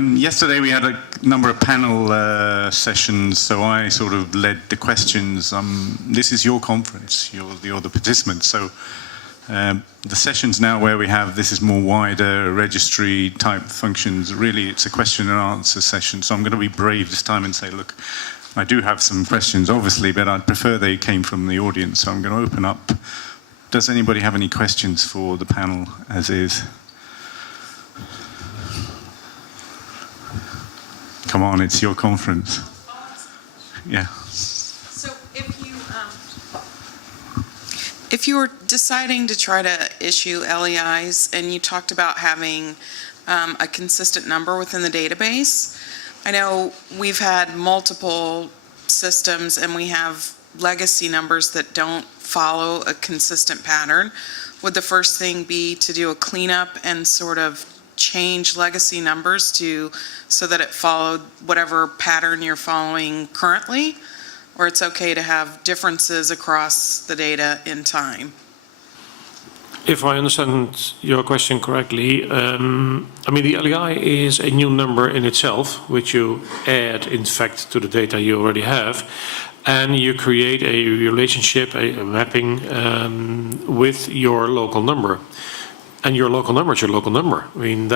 Yesterday we had a number of panel sessions, so I sort of led the questions. This is your conference, you're the participants, so the sessions now where we have, this is more wider registry type functions, really it's a question and answer session, so I'm going to be brave this time and say, look, I do have some questions obviously, but I'd prefer they came from the audience, so I'm going to open up. Does anybody have any questions for the panel as is? Come on, it's your conference. Yeah. So if you were deciding to try to issue LEIs and you talked about having a consistent number within the database, I know we've had multiple systems and we have legacy numbers that don't follow a consistent pattern. Would the first thing be to do a cleanup and sort of change legacy numbers so that it followed whatever pattern you're following currently, or it's okay to have differences across the data in time? If I understand your question correctly, I mean the LEI is a new number in itself, which you add in fact to the data you already have, and you create a relationship, a mapping with your local number. And your local number is your local number. I mean,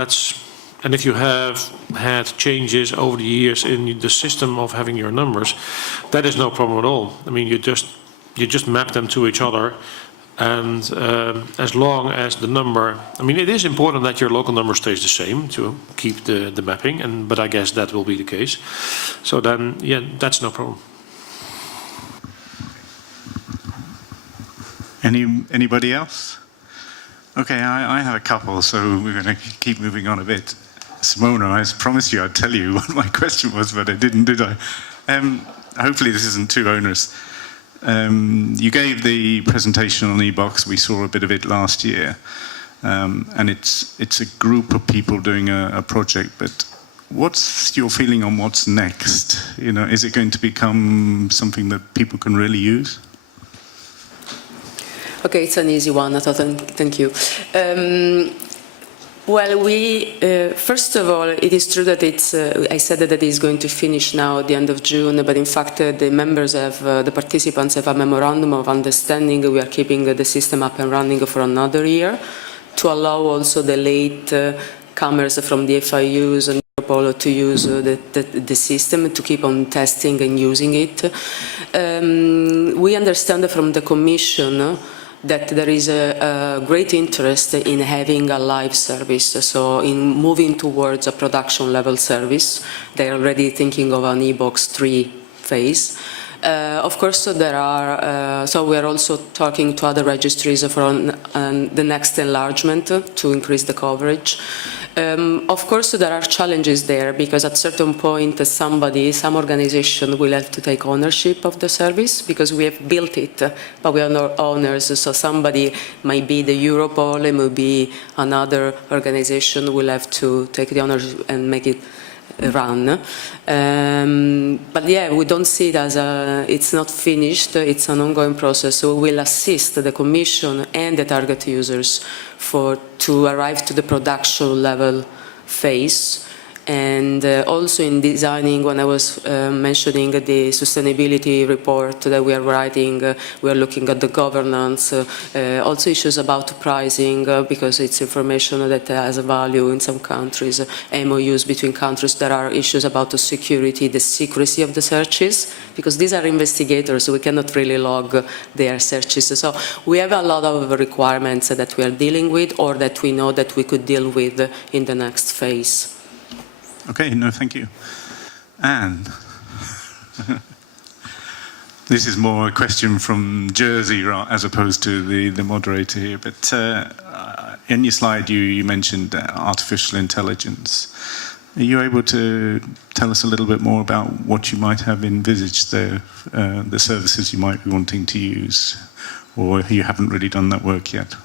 and if you have had changes over the years in the system of having your numbers, that is no problem at all. I mean, you just map them to each other, and as long as the number, I mean, it is important that your local number stays the same to keep the mapping, but I guess that will be the case. So then, yeah, that's no problem. Anybody else? Okay, I have a couple, so we're going to keep moving on a bit. Simona, I promised you I'd tell you what my question was, but I didn't, did I? Hopefully this isn't too onerous. You gave the presentation on eBox, we saw a bit of it last year, and it's a group of people doing a project, but what's your feeling on what's next? You know, is it going to become something that people can really use? Okay, it's an easy one, so thank you. Well, first of all, it is true that I said that it is going to finish now at the end of June, but in fact the members the participants have a memorandum of understanding. We are keeping the system up and running for another year to allow also the late comers from the FIUs and Europol to use the system, to keep on testing and using it. We understand from the Commission that there is a great interest in having a live service, so in moving towards a production level service. They're already thinking of an eBox 3 phase. Of course, there are, so we are also talking to other registries for the next enlargement to increase the coverage. Of course, there are challenges there because at a certain point, some organization will have to take ownership of the service because we have built it, but we are not owners. So somebody might be the Europol, it may be another organization will have to take the ownership and make it run. But yeah, we don't see it as it's not finished, it's an ongoing process. So we will assist the Commission and the target users to arrive to the production level phase. And also in designing, when I was mentioning the sustainability report that we are writing, we are looking at the governance, also issues about pricing, because it's information that has a value in some countries, MOUs between countries. There are issues about the security, the secrecy of the searches, because these are investigators, so we cannot really log their searches. So we have a lot of requirements that we are dealing with, or that we know that we could deal with in the next phase. Okay, no, thank you. Anne, this is more a question from Jersey as opposed to the moderator here, but in your slide you mentioned artificial intelligence. Are you able to tell us a little bit more about what you might have envisaged there, the services you might be wanting to use, or you haven't really done that work yet?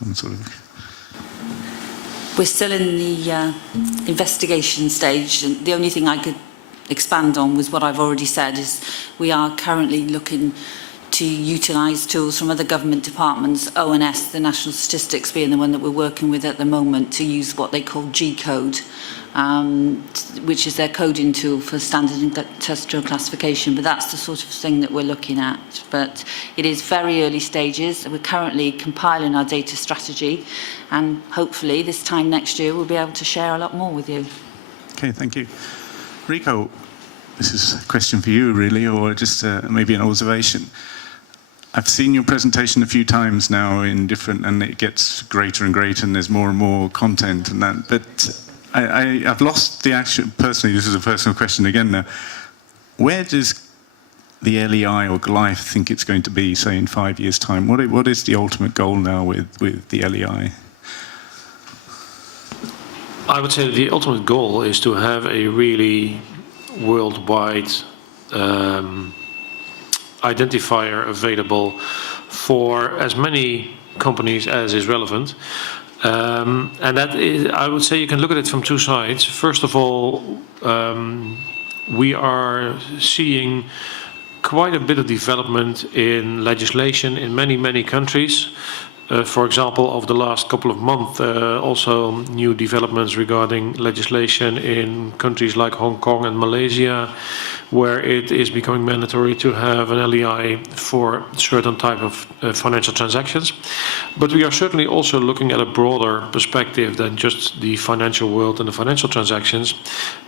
We're still in the investigation stage, and the only thing I could expand on was what I've already said, is we are currently looking to utilise tools from other government departments, ONS, the National Statistics being the one that we're working with at the moment, to use what they call G-code, which is their coding tool for standard industrial classification. But that's the sort of thing that we're looking at. But it is very early stages. We're currently compiling our data strategy, and hopefully this time next year we'll be able to share a lot more with you. Okay, thank you. Rico, this is a question for you, really, or just maybe an observation. I've seen your presentation a few times now in different, and it gets greater and greater, and there's more and more content and that. But I've lost the actual, personally, this is a personal question again now. Where does the LEI or GLIFE think it's going to be, say, in 5 years' time? What is the ultimate goal now with the LEI? I would say the ultimate goal is to have a really worldwide identifier available for as many companies as is relevant. And that is, I would say you can look at it from two sides. First of all, we are seeing quite a bit of development in legislation in many, many countries. For example, over the last couple of months, also new developments regarding legislation in countries like Hong Kong and Malaysia, where it is becoming mandatory to have an LEI for certain type of financial transactions. But we are certainly also looking at a broader perspective than just the financial world and the financial transactions,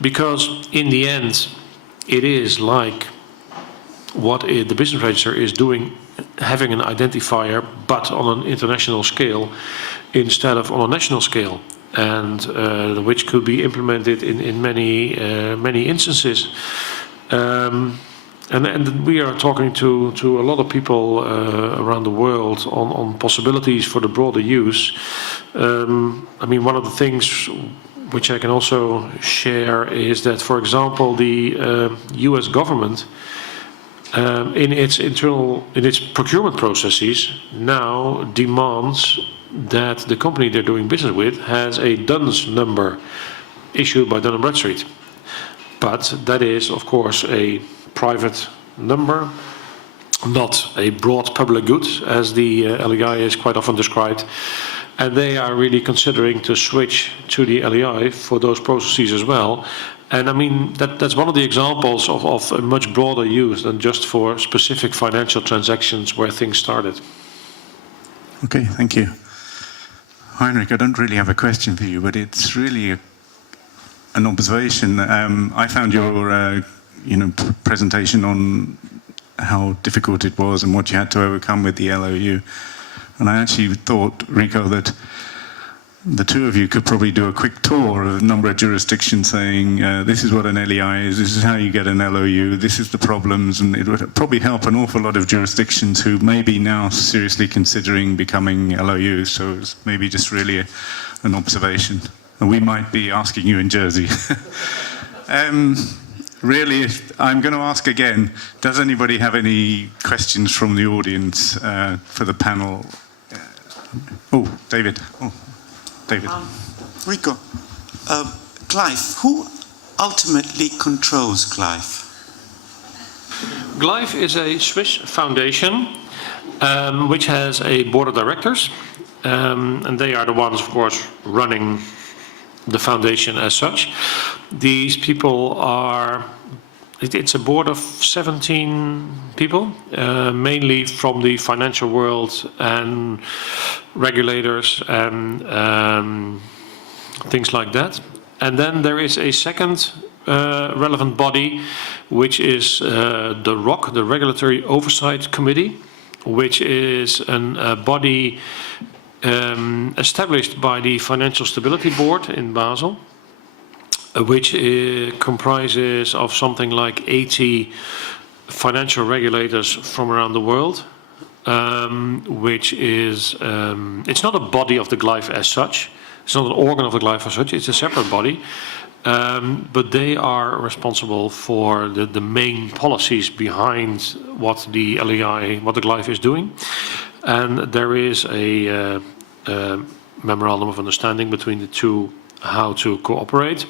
because in the end, it is like what the business register is doing, having an identifier, but on an international scale instead of on a national scale, and which could be implemented in many instances. And we are talking to a lot of people around the world on possibilities for the broader use. I mean, one of the things which I can also share is that, for example, the US government in its procurement processes now demands that the company they're doing business with has a DUNS number issued by Dun & Bradstreet. But that is, of course, a private number, not a broad public good, as the LEI is quite often described. And they are really considering to switch to the LEI for those processes as well. And I mean, that's one of the examples of a much broader use than just for specific financial transactions where things started. Okay, thank you. Heinrich, I don't really have a question for you, but it's really an observation. I found your presentation on how difficult it was and what you had to overcome with the LOU. And I actually thought, Rico, that the two of you could probably do a quick tour of a number of jurisdictions saying, this is what an LEI is, this is how you get an LOU, this is the problems, and it would probably help an awful lot of jurisdictions who may be now seriously considering becoming LOUs. So it's maybe just really an observation. And we might be asking you in Jersey. Really, I'm going to ask again, does anybody have any questions from the audience for the panel? Oh, David. Oh, David. Rico, GLIFE, who ultimately controls GLIFE? GLIFE is a Swiss foundation which has a board of directors, and they are the ones, of course, running the foundation as such. These people are, it's a board of 17 people, mainly from the financial world and regulators and things like that. And then there is a second relevant body, which is the ROC, the Regulatory Oversight Committee, which is a body established by the Financial Stability Board in Basel, which comprises of something like 80 financial regulators from around the world, which is, it's not a body of the GLIFE as such, it's not an organ of the GLIFE as such, it's a separate body, but they are responsible for the main policies behind what the LEI, what the GLIFE is doing. And there is a memorandum of understanding between the two how to cooperate.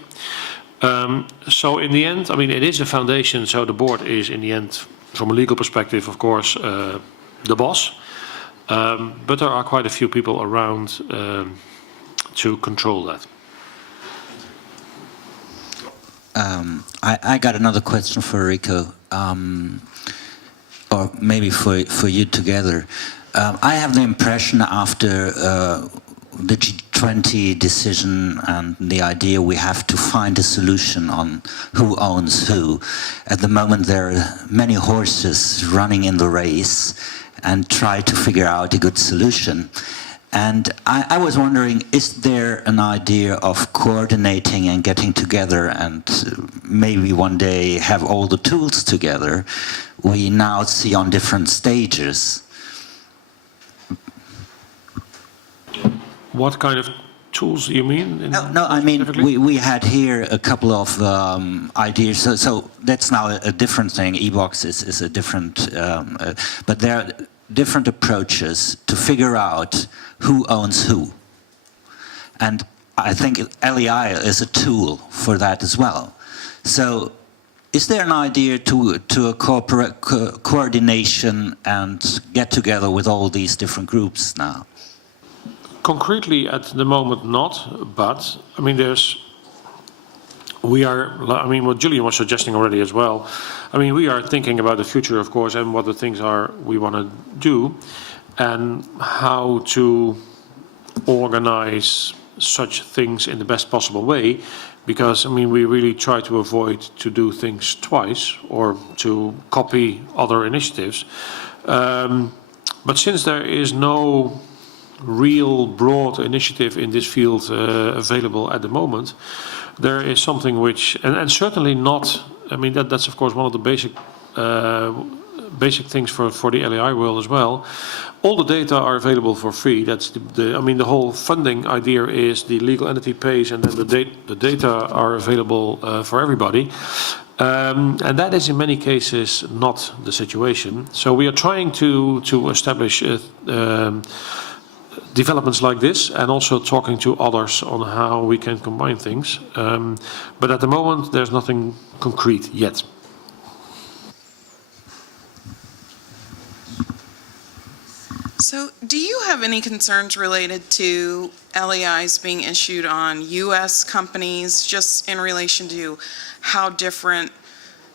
So in the end, I mean, it is a foundation, so the board is in the end from a legal perspective, of course, the boss. But there are quite a few people around to control that. I got another question for Rico, or maybe for you together. I have the impression after the G20 decision and the idea we have to find a solution on who owns who. At the moment there are many horses running in the race and try to figure out a good solution. And I was wondering, is there an idea of coordinating and getting together and maybe one day have all the tools together we now see on different stages? What kind of tools do you mean? No, I mean, we had here a couple of ideas, so that's now a different thing. E-box is a different, but there are different approaches to figure out who owns who. And I think LEI is a tool for that as well. So is there an idea to a corporate coordination and get together with all these different groups now? Concretely, at the moment, not. But I mean, what Julian was suggesting already as well. I mean, we are thinking about the future, of course, and what the things are we want to do, and how to organize such things in the best possible way. Because I mean, we really try to avoid to do things twice or to copy other initiatives. But since there is no real broad initiative in this field available at the moment, there is something which, and certainly not, I mean, that's of course one of the basic things for the LEI world as well. All the data are available for free. That's I mean, the whole funding idea is the legal entity pays, and then the data are available for everybody. And that is in many cases not the situation. So we are trying to establish developments like this, and also talking to others on how we can combine things. But at the moment, there's nothing concrete yet. So do you have any concerns related to LEIs being issued on U.S. companies, just in relation to how different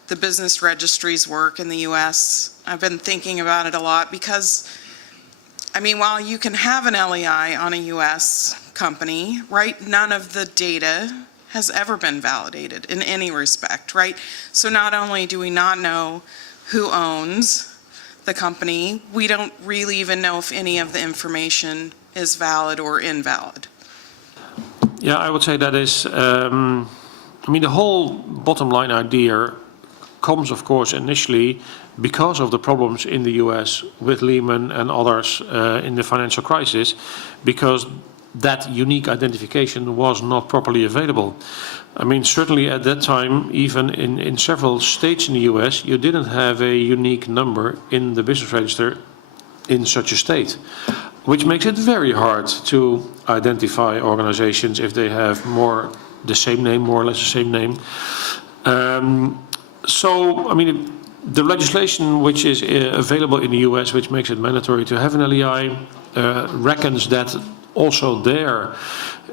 the business registries work in the U.S.? I've been thinking about it a lot because, I mean, while you can have an LEI on a U.S. company, right, none of the data has ever been validated in any respect, right? So not only do we not know who owns the company, we don't really even know if any of the information is valid or invalid. Yeah, I would say that is, I mean, the whole bottom line idea comes, of course, initially because of the problems in the US with Lehman and others in the financial crisis, because that unique identification was not properly available. I mean, certainly at that time, even in several states in the US, you didn't have a unique number in the business register in such a state, which makes it very hard to identify organizations if they have the same name, more or less the same name. So, I mean, the legislation which is available in the US, which makes it mandatory to have an LEI, reckons that also there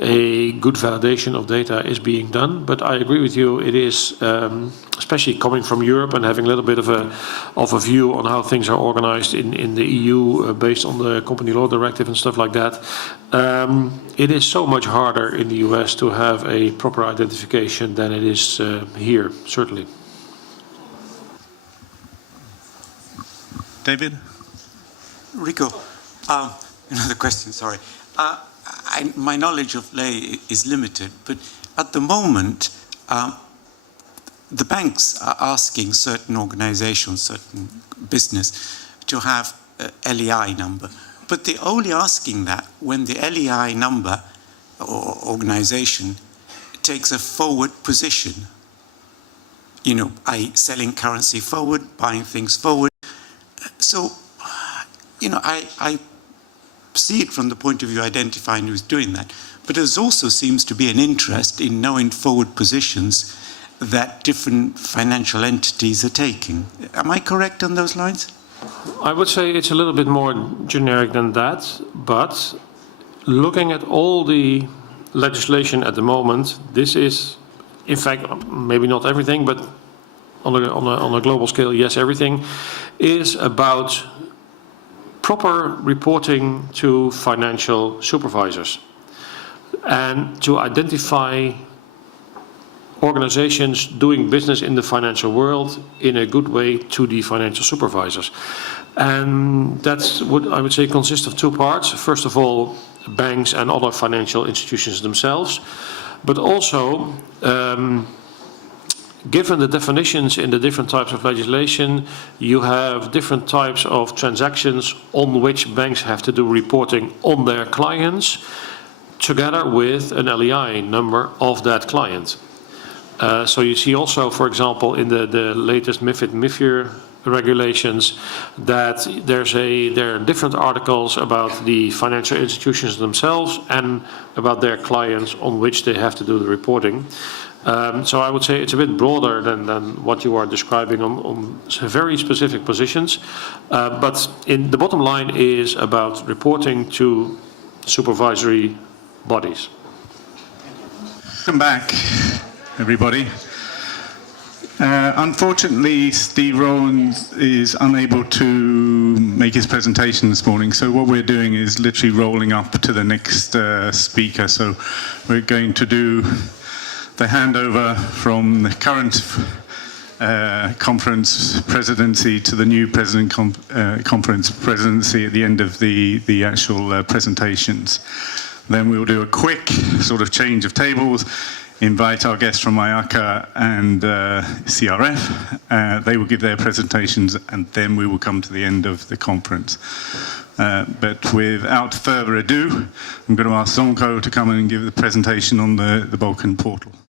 a good validation of data is being done. But I agree with you, it is, especially coming from Europe and having a little bit of a view on how things are organized in the EU based on the company law directive and stuff like that. It is so much harder in the US to have a proper identification than it is here, certainly. David? Rico, another question, sorry. My knowledge of lei is limited, but at the moment, the banks are asking certain organizations, certain business, to have a LEI number. But they're only asking that when the LEI number or organization takes a forward position. You know, selling currency forward, buying things forward. So, you know, I see it from the point of view identifying who's doing that. But there also seems to be an interest in knowing forward positions that different financial entities are taking. Am I correct on those lines? I would say it's a little bit more generic than that, but looking at all the legislation at the moment, this is, in fact, maybe not everything, but on a global scale, yes, everything is about proper reporting to financial supervisors and to identify organizations doing business in the financial world in a good way to the financial supervisors. And that's what I would say consists of two parts. First of all, banks and other financial institutions themselves, but also given the definitions in the different types of legislation, you have different types of transactions on which banks have to do reporting on their clients, together with an LEI number of that client. So you see also, for example, in the latest MiFIR regulations, that there are different articles about the financial institutions themselves and about their clients on which they have to do the reporting. So I would say it's a bit broader than what you are describing on very specific positions. But the bottom line is about reporting to supervisory bodies. Welcome back, everybody. Unfortunately, Steve Rowlands is unable to make his presentation this morning, so what we're doing is literally rolling up to the next speaker. So we're going to do the handover from the current conference presidency to the new conference presidency at the end of the actual presentations. Then we'll do a quick sort of change of tables, invite our guests from IACA and CRF. They will give their presentations, and then we will come to the end of the conference. But without further ado, I'm going to ask Zonko to come and give the presentation on the Balkan portal.